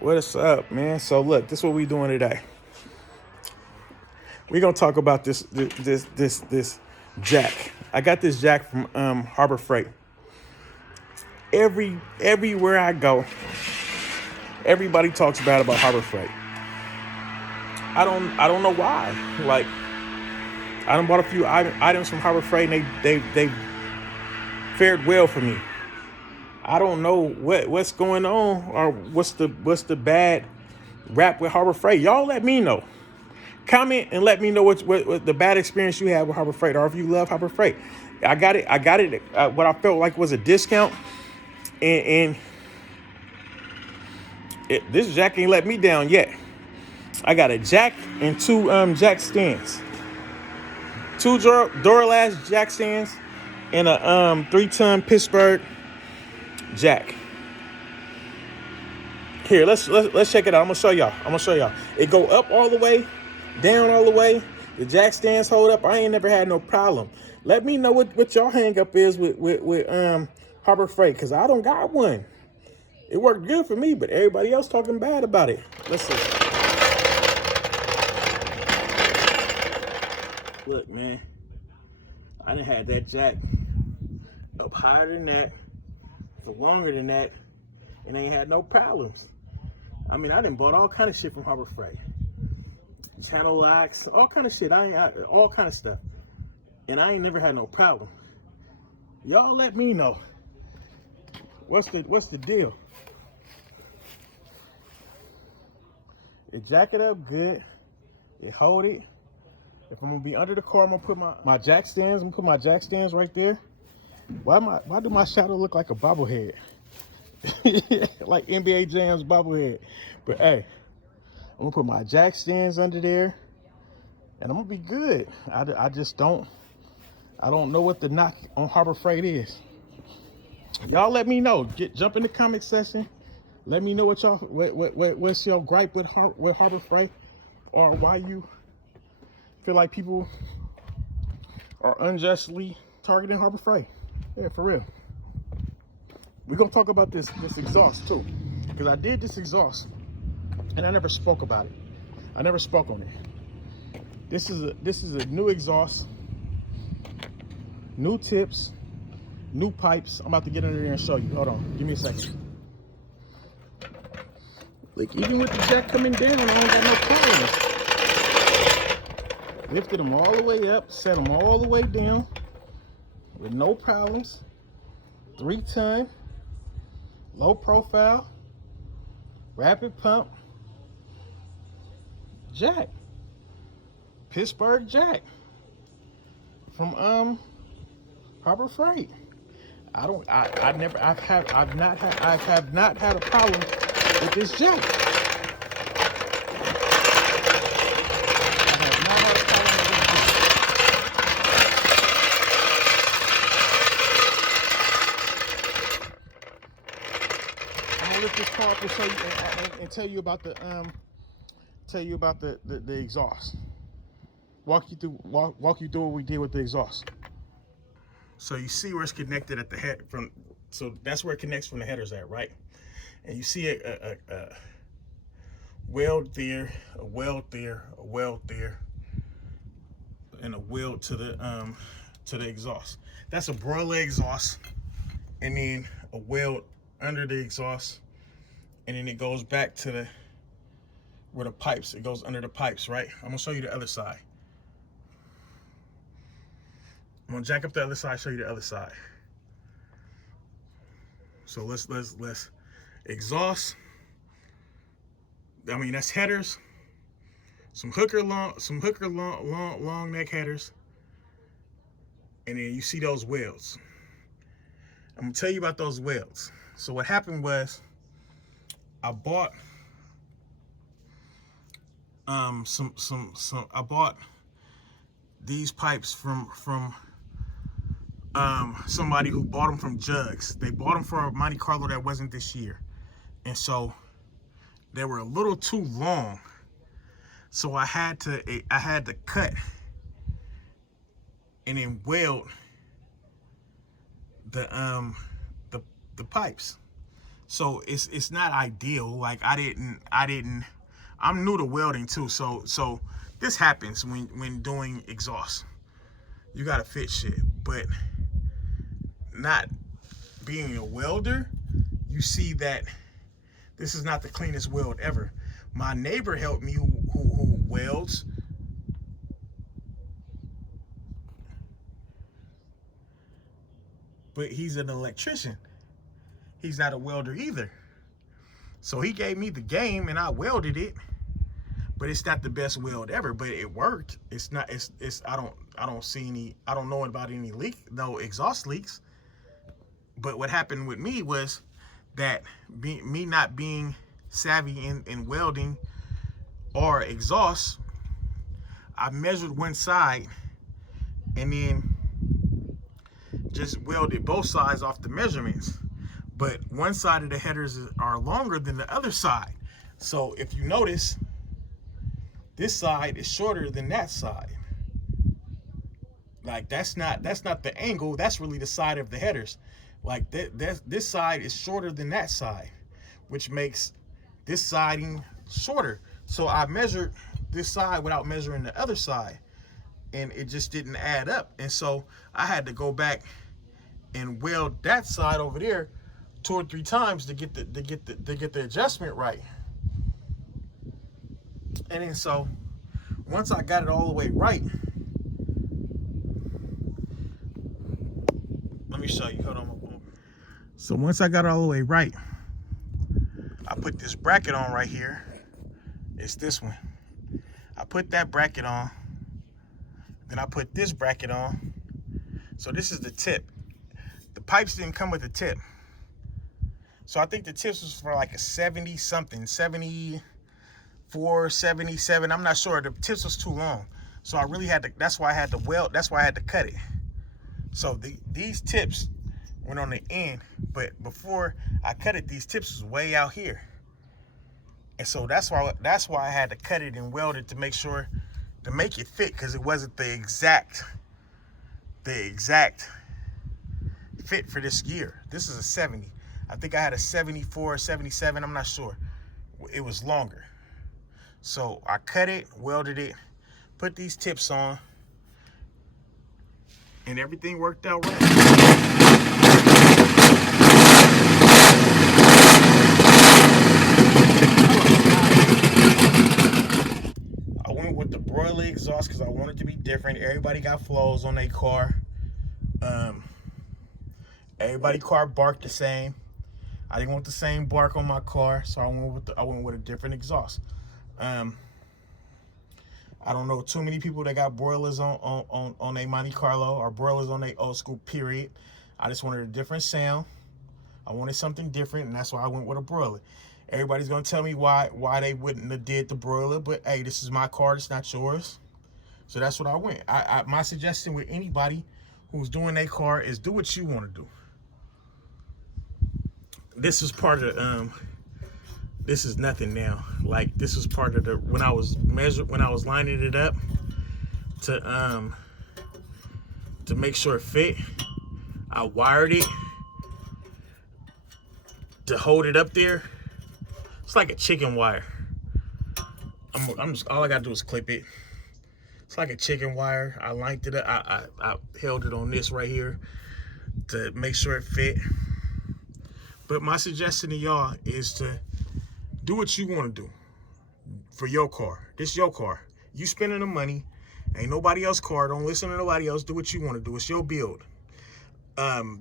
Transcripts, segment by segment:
What's up, man? So look, this is what we doing today. We're gonna talk about this jack. I got this jack from Harbor Freight. Everywhere I go, everybody talks bad about Harbor Freight. I don't know why. Like I done bought a few items from Harbor Freight, and they fared well for me. I don't know what's going on or what's the bad rap with Harbor Freight. Y'all let me know. Comment and let me know what the bad experience you had with Harbor Freight, or if you love Harbor Freight. I got it. What I felt like was a discount, and this jack ain't let me down yet. I got a jack and two jack stands, two Duralast jack stands, and a 3-ton Pittsburgh jack. Here, let's check it out. I'm gonna show y'all. It go up all the way, down all the way. The jack stands hold up. I ain't never had no problem. Let me know what y'all hang up is with Harbor Freight, cause I don't got one. It worked good for me, but everybody else talking bad about it. Let's see. Look, man, I done had that jack up higher than that, for longer than that, and ain't had no problems. I mean, I done bought all kind of shit from Harbor Freight. Channel locks, all kind of shit. All kind of stuff. And I ain't never had no problem. Y'all let me know. What's the deal? It jack it up good. It hold it. If I'm gonna be under the car, I'm gonna put my jack stands. I'm gonna put my jack stands right there. Why do my shadow look like a bobblehead? Like NBA Jam's bobblehead. But hey, I'm gonna put my jack stands under there, and I'm gonna be good. I just don't know what the knock on Harbor Freight is. Y'all let me know. Jump in the comment section. Let me know what's your gripe with Harbor Freight, or why you feel like people are unjustly targeting Harbor Freight. Yeah, for real. We're gonna talk about this exhaust too, because I did this exhaust and I never spoke about it. I never spoke on it. This is a new exhaust, new tips, new pipes. I'm about to get under there and show you. Hold on, give me a second. Like, even with the jack coming down, I don't got no problems. Lifted them all the way up, set them all the way down with no problems. 3-ton, low profile, rapid pump, jack, Pittsburgh jack from Harbor Freight. I have not had a problem with this jack. I'm gonna lift this car up and show you and tell you about the exhaust. Walk you through what we did with the exhaust. So you see where it's connected at the head so that's where it connects from the headers at, right? And you see a weld there, a weld there, a weld there, and a weld to the exhaust. That's a broiler exhaust, and then a weld under the exhaust, and then it goes back to where the pipes. It goes under the pipes, right? I'm gonna show you the other side. I'm gonna jack up the other side, show you the other side. So let's exhaust. I mean, that's headers. Some hooker long neck headers. And then you see those welds. I'm gonna tell you about those welds. So what happened was I bought I bought these pipes from somebody who bought them from Jugs. They bought them for a Monte Carlo that wasn't this year, and so they were a little too long. So I had to cut and then weld the pipes. So it's not ideal. Like I'm new to welding too. So this happens when doing exhaust. You gotta fit shit. But not being a welder, you see that this is not the cleanest weld ever. My neighbor helped me who welds. But he's an electrician. He's not a welder either. So he gave me the game and I welded it. But it's not the best weld ever, but it worked. It's not it's I don't see any, I don't know about any no exhaust leaks. But what happened with me was that me not being savvy in welding or exhaust, I measured one side and then just welded both sides off the measurements. But one side of the headers are longer than the other side. So if you notice, this side is shorter than that side. Like that's not the angle, that's really the side of the headers. Like this side is shorter than that side, which makes this siding shorter. So I measured this side without measuring the other side, and it just didn't add up. And so I had to go back and weld that side over there 2 or 3 times to get the adjustment right. And then so once I got it all the way right, let me show you. Hold on. So once I got it all the way right, I put this bracket on right here. It's this one. I put that bracket on. Then I put this bracket on. So this is the tip. The pipes didn't come with the tip. So I think the tips was for like a 70 something, 74, 77. I'm not sure. The tips was too long. So I really had to, that's why I had to weld, that's why I had to cut it. So these tips went on the end, but before I cut it, these tips was way out here. And so that's why I had to cut it and weld it to make sure, to make it fit, because it wasn't the exact fit for this gear. This is a 70. I think I had a 74, 77, I'm not sure. It was longer. So I cut it, welded it, put these tips on, and everything worked out right. I went with the broiler exhaust because I wanted to be different. Everybody got flows on their car. Everybody's car barked the same. I didn't want the same bark on my car, so I went with a different exhaust. I don't know too many people that got broilers on a Monte Carlo or broilers on a old school, period. I just wanted a different sound. I wanted something different, and that's why I went with a broiler. Everybody's gonna tell me why they wouldn't have did the broiler, but hey, this is my car, it's not yours. So that's what I went. My suggestion with anybody who's doing a car is do what you want to do. This is part of this is nothing now. Like this was part of the when I was lining it up to make sure it fit. I wired it to hold it up there. It's like a chicken wire. I'm just all I gotta do is clip it. It's like a chicken wire. I lined it up. I held it on this right here to make sure it fit. But my suggestion to y'all is to do what you want to do for your car. This is your car. You spending the money. Ain't nobody else's car. Don't listen to nobody else. Do what you want to do. It's your build.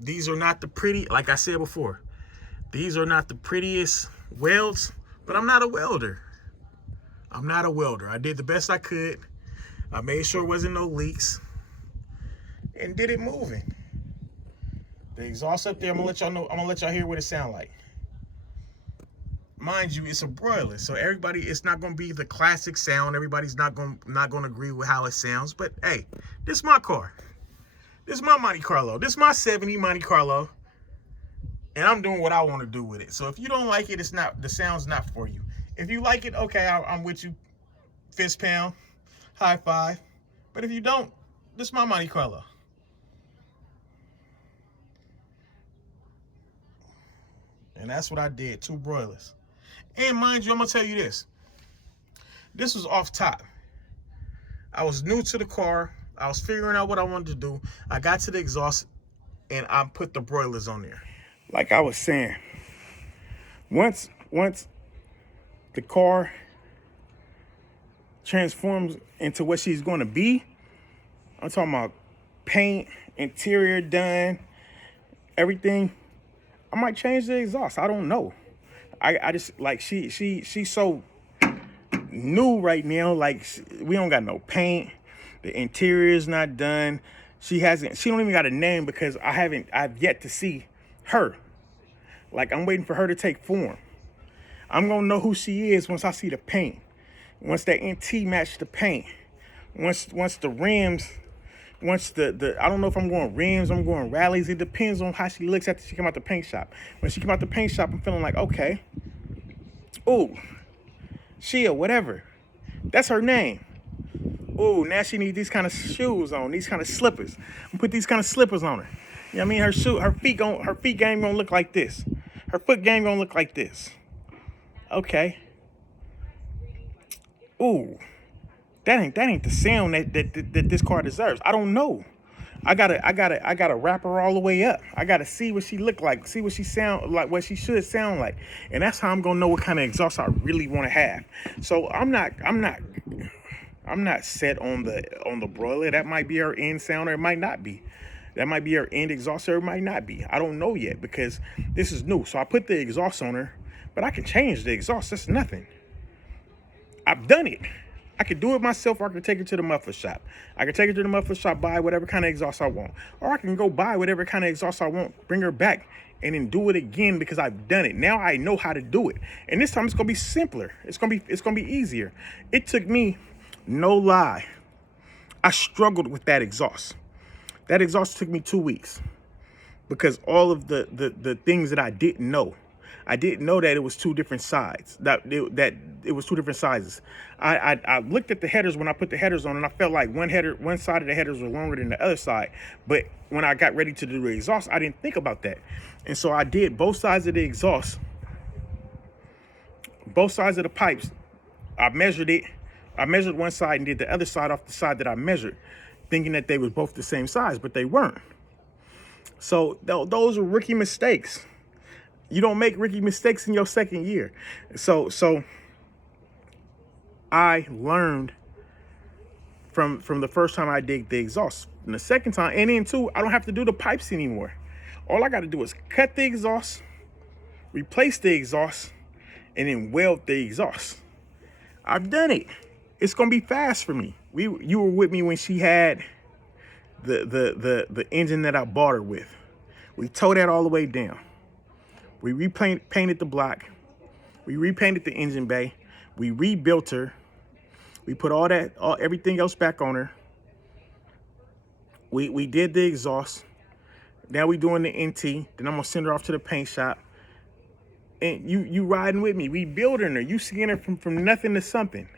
These are not the pretty, like I said before, these are not the prettiest welds, but I'm not a welder. I'm not a welder. I did the best I could. I made sure there wasn't no leaks and did it moving. The exhaust up there, I'm gonna let y'all know, I'm gonna let y'all hear what it sound like. Mind you, it's a broiler, so everybody, it's not gonna be the classic sound. Everybody's not gonna agree with how it sounds, but hey, this is my car. This is my Monte Carlo. This is my 70 Monte Carlo, and I'm doing what I want to do with it. So if you don't like it, it's not, the sound's not for you. If you like it, okay, I'm with you. Fist pound, high five. But if you don't, this is my Monte Carlo. And that's what I did, 2 broilers. And mind you, I'm gonna tell you this. This was off top. I was new to the car. I was figuring out what I wanted to do. I got to the exhaust and I put the broilers on there. Like I was saying, once the car transforms into what she's going to be, I'm talking about paint, interior done, everything, I might change the exhaust. I don't know. I just, like, she's so new right now. Like, we don't got no paint. The interior is not done. She don't even got a name because I've yet to see her. Like, I'm waiting for her to take form. I'm gonna know who she is once I see the paint. Once that NT match the paint. Once the rims, I don't know if I'm going rims, I'm going rallies. It depends on how she looks after she come out the paint shop. When she come out the paint shop, I'm feeling like, okay, ooh, Shia, whatever. That's her name. Ooh, now she needs these kind of shoes on, these kind of slippers. I'm put these kind of slippers on her. You know what I mean? Her feet game gonna look like this. Her foot game gonna look like this. Okay. Ooh, that ain't the sound that this car deserves. I don't know. I gotta wrap her all the way up. I gotta see what she look like, see what she sound like, what she should sound like, and that's how I'm gonna know what kind of exhaust I really want to have. So I'm not set on the broiler. That might be her end sound, or it might not be. That might be her end exhaust, or it might not be. I don't know yet because this is new. So I put the exhaust on her, but I can change the exhaust. That's nothing. I've done it. I could do it myself, or I could take her to the muffler shop. I could take her to the muffler shop, buy whatever kind of exhaust I want. Or I can go buy whatever kind of exhaust I want, bring her back, and then do it again because I've done it. Now I know how to do it. And this time it's gonna be simpler. It's gonna be easier. It took me, no lie, I struggled with that exhaust. That exhaust took me 2 weeks because all of the things that I didn't know. I didn't know that it was 2 different sides, that it was 2 different sizes. I looked at the headers when I put the headers on, and I felt like one side of the headers were longer than the other side. But when I got ready to do the exhaust, I didn't think about that. And so I did both sides of the exhaust, both sides of the pipes. I measured it. I measured one side and did the other side off the side that I measured, thinking that they was both the same size, but they weren't. So those were rookie mistakes. You don't make rookie mistakes in your second year. So I learned from the first time I did the exhaust. And the second time, and then too, I don't have to do the pipes anymore. All I got to do is cut the exhaust, replace the exhaust, and then weld the exhaust. I've done it. It's gonna be fast for me. You were with me when she had the engine that I bought her with. We towed that all the way down. We painted the block. We repainted the engine bay. We rebuilt her. We put everything else back on her. We did the exhaust. Now we doing the NT. Then I'm gonna send her off to the paint shop. And you riding with me. We building her. You seeing her from nothing to something,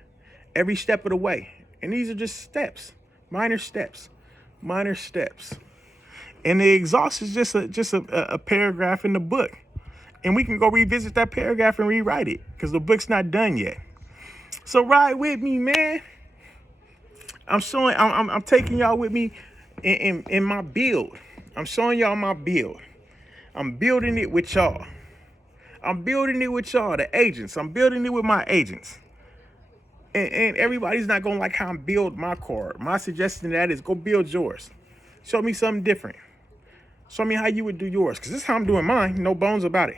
every step of the way. And these are just steps, minor steps. And the exhaust is just a paragraph in the book. And we can go revisit that paragraph and rewrite it because the book's not done yet. So ride with me, man. I'm taking y'all with me in my build. I'm showing y'all my build. I'm building it with y'all. The agents. I'm building it with my agents. And everybody's not gonna like how I build my car. My suggestion to that is go build yours. Show me something different. Show me how you would do yours. Because this is how I'm doing mine. No bones about it.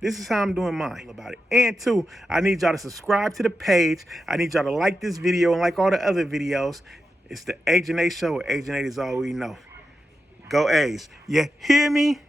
This is how I'm doing mine about it. And 2, I need y'all to subscribe to the page. I need y'all to like this video and like all the other videos. It's the Agent A Show. Agent A is all we know. Go A's. You hear me?